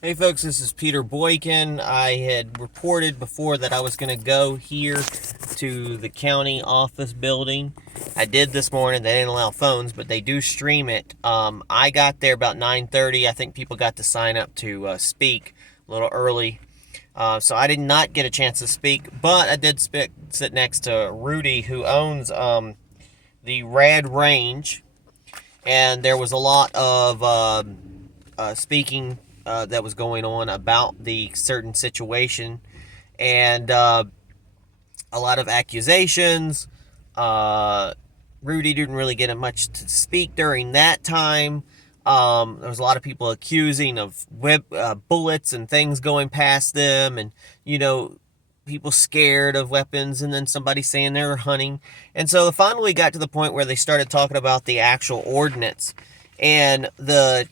Hey folks, this is Peter Boykin. I had reported before that I was going to go here to the county office building. I did this morning. They didn't allow phones, but they do stream it. I got there about 9:30. I think people got to sign up to speak a little early. So I did not get a chance to speak, but I did sit next to Rudy, who owns the Rad Range, and there was a lot of speaking that was going on about the certain situation, and a lot of accusations. Rudy didn't really get much to speak during that time. There was a lot of people accusing of bullets and things going past them, and people scared of weapons, and then somebody saying they were hunting. And so finally we got to the point where they started talking about the actual ordinance, and the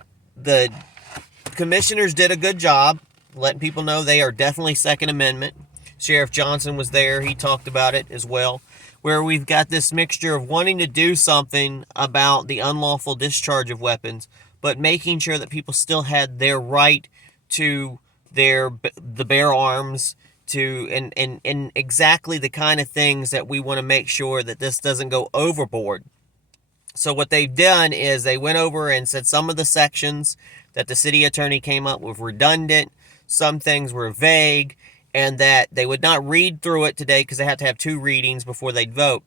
commissioners did a good job letting people know they are definitely Second Amendment. Sheriff Johnson was there. He talked about it as well, where we've got this mixture of wanting to do something about the unlawful discharge of weapons, but making sure that people still had their right to the bear arms, to and exactly the kind of things that we want to make sure that this doesn't go overboard. So what they've done is they went over and said some of the sections that the city attorney came up with were redundant, some things were vague, and that they would not read through it today because they have to have 2 readings before they'd vote.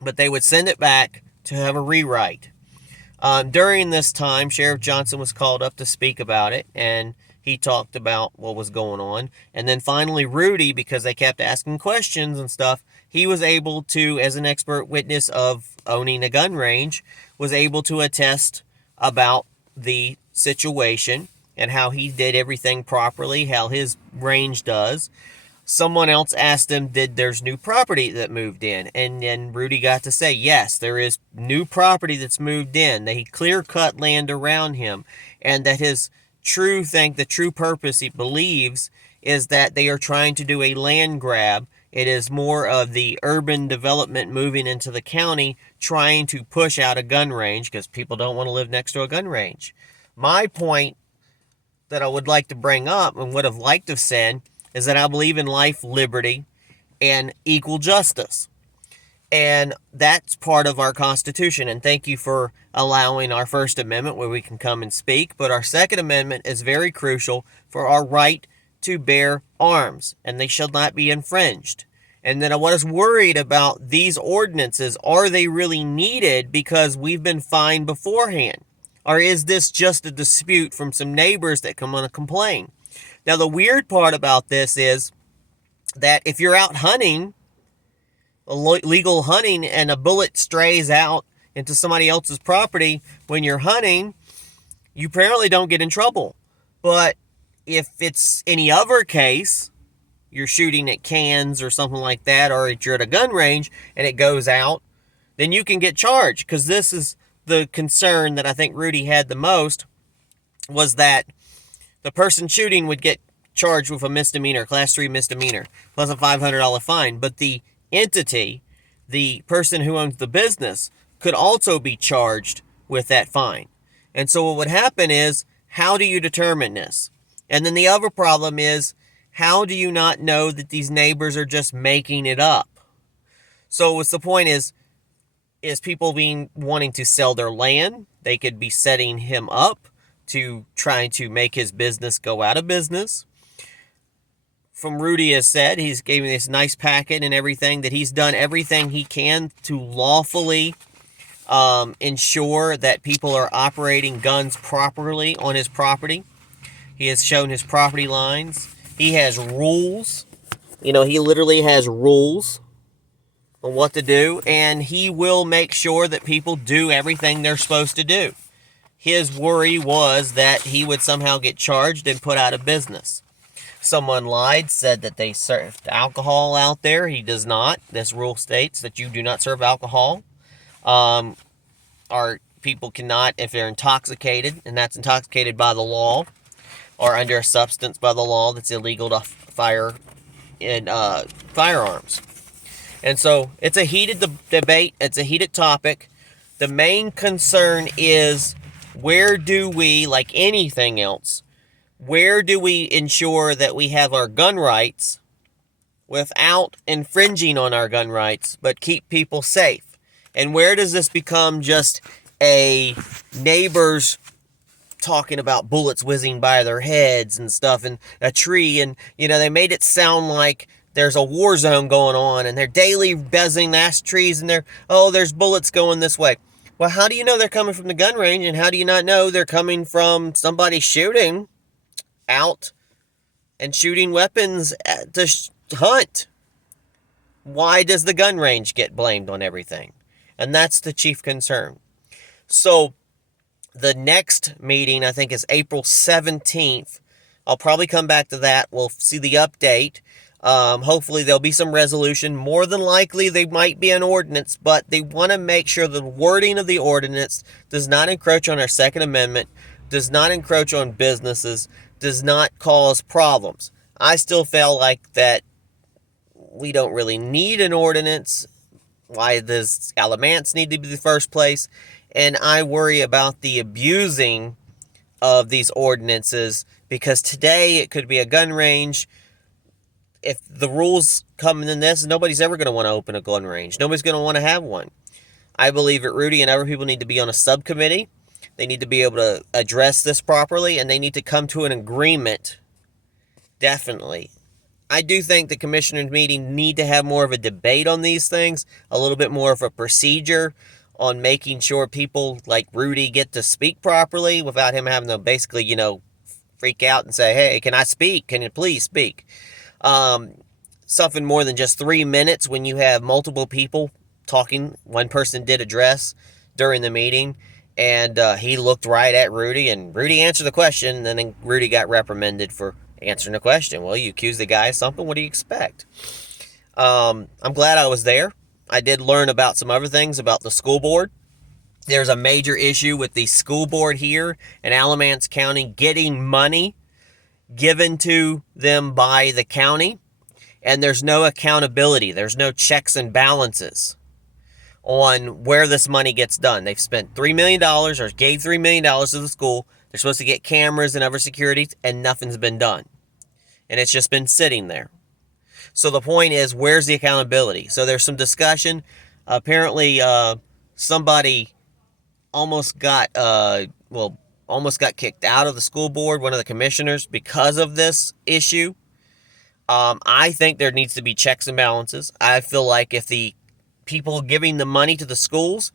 But they would send it back to have a rewrite. During this time, Sheriff Johnson was called up to speak about it, and he talked about what was going on. And then finally, Rudy, because they kept asking questions and stuff, he was able to, as an expert witness of owning a gun range, was able to attest about the situation and how he did everything properly, how his range does. Someone else asked him, there's new property that moved in? And then Rudy got to say, yes, there is new property that's moved in. They clear-cut land around him, and that his the true purpose he believes is that they are trying to do a land grab. It is more of the urban development moving into the county, trying to push out a gun range because people don't want to live next to a gun range. My point that I would like to bring up and would have liked to have said is that I believe in life, liberty, and equal justice. And that's part of our Constitution. And thank you for allowing our First Amendment where we can come and speak. But our Second Amendment is very crucial for our right to bear arms, and they shall not be infringed. And then I was worried about these ordinances. Are they really needed because we've been fined beforehand? Or is this just a dispute from some neighbors that come on to complain? Now, the weird part about this is that if you're out hunting, legal hunting, and a bullet strays out into somebody else's property when you're hunting, you apparently don't get in trouble. But if it's any other case, you're shooting at cans or something like that, or you're at a gun range and it goes out, then you can get charged. Because this is the concern that I think Rudy had the most, was that the person shooting would get charged with a misdemeanor, class 3 misdemeanor, plus a $500 fine. But the entity, the person who owns the business, could also be charged with that fine. And so what would happen is, how do you determine this? And then the other problem is, how do you not know that these neighbors are just making it up? So what's the point is people wanting to sell their land. They could be setting him up to trying to make his business go out of business. From Rudy has said, he's gave me this nice packet and everything, that he's done everything he can to lawfully ensure that people are operating guns properly on his property. He has shown his property lines. He has rules. He literally has rules on what to do, and he will make sure that people do everything they're supposed to do. His worry was that he would somehow get charged and put out of business. Someone lied, said that they served alcohol out there. He does not. This rule states that you do not serve alcohol. Our people cannot, if they're intoxicated, and that's intoxicated by the law, or under a substance by the law that's illegal to fire in firearms. And so it's a heated debate. It's a heated topic. The main concern is, where do we, like anything else, Where do we ensure that we have our gun rights without infringing on our gun rights, but keep people safe? And where does this become just a neighbor's talking about bullets whizzing by their heads and stuff, and a tree, and they made it sound like there's a war zone going on, and they're daily buzzing ash trees, and there's bullets going this way. Well, how do you know they're coming from the gun range, and how do you not know they're coming from somebody shooting out and shooting weapons to hunt? Why does the gun range get blamed on everything? And that's the chief concern. So the next meeting, I think, is April 17th. I'll probably come back to that. We'll see the update. Hopefully there'll be some resolution. More than likely, there might be an ordinance, but they want to make sure the wording of the ordinance does not encroach on our Second Amendment, does not encroach on businesses, does not cause problems. I still feel like that we don't really need an ordinance. Why does Alamance need to be the first place? And I worry about the abusing of these ordinances, because today it could be a gun range. If the rules come in this, nobody's ever going to want to open a gun range. Nobody's going to want to have one. I believe that Rudy and other people need to be on a subcommittee. They need to be able to address this properly, and they need to come to an agreement. Definitely. I do think the commissioners meeting need to have more of a debate on these things, a little bit more of a procedure on making sure people like Rudy get to speak properly without him having to basically, freak out and say, hey, can I speak? Can you please speak? Something more than just 3 minutes when you have multiple people talking. One person did address during the meeting, and he looked right at Rudy, and Rudy answered the question, and then Rudy got reprimanded for answering the question. Well, you accuse the guy of something, what do you expect? I'm glad I was there. I did learn about some other things about the school board. There's a major issue with the school board here in Alamance County getting money given to them by the county, and there's no accountability. There's no checks and balances on where this money gets done. They've spent $3 million or gave $3 million to the school. They're supposed to get cameras and other security, and nothing's been done. And it's just been sitting there. So the point is, where's the accountability? So there's some discussion. Apparently, somebody almost got kicked out of the school board, one of the commissioners, because of this issue. I think there needs to be checks and balances. I feel like if the people giving the money to the schools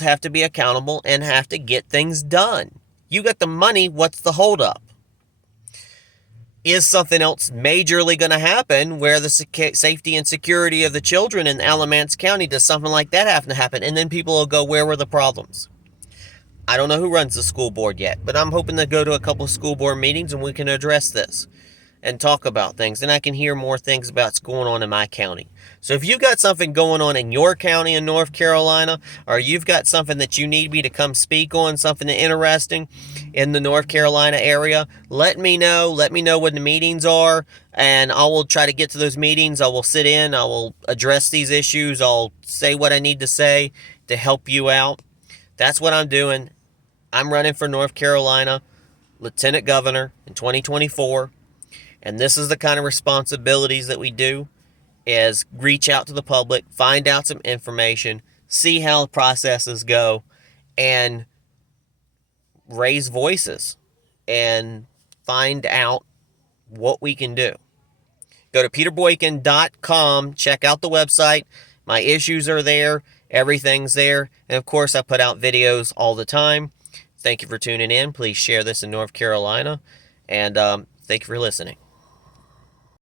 have to be accountable and have to get things done. You got the money, what's the holdup? Is something else majorly going to happen where the safety and security of the children in Alamance County, does something like that have to happen? And then people will go, where were the problems? I don't know who runs the school board yet, but I'm hoping to go to a couple of school board meetings and we can address this and talk about things, and I can hear more things about what's going on in my county. So if you've got something going on in your county in North Carolina, or you've got something that you need me to come speak on, something interesting in the North Carolina area, let me know. Let me know when the meetings are, and I will try to get to those meetings. I will sit in. I will address these issues. I'll say what I need to say to help you out. That's what I'm doing. I'm running for North Carolina Lieutenant Governor in 2024. And this is the kind of responsibilities that we do, is reach out to the public, find out some information, see how the processes go, and raise voices and find out what we can do. Go to peterboykin.com, check out the website. My issues are there. Everything's there. And of course, I put out videos all the time. Thank you for tuning in. Please share this in North Carolina. And thank you for listening.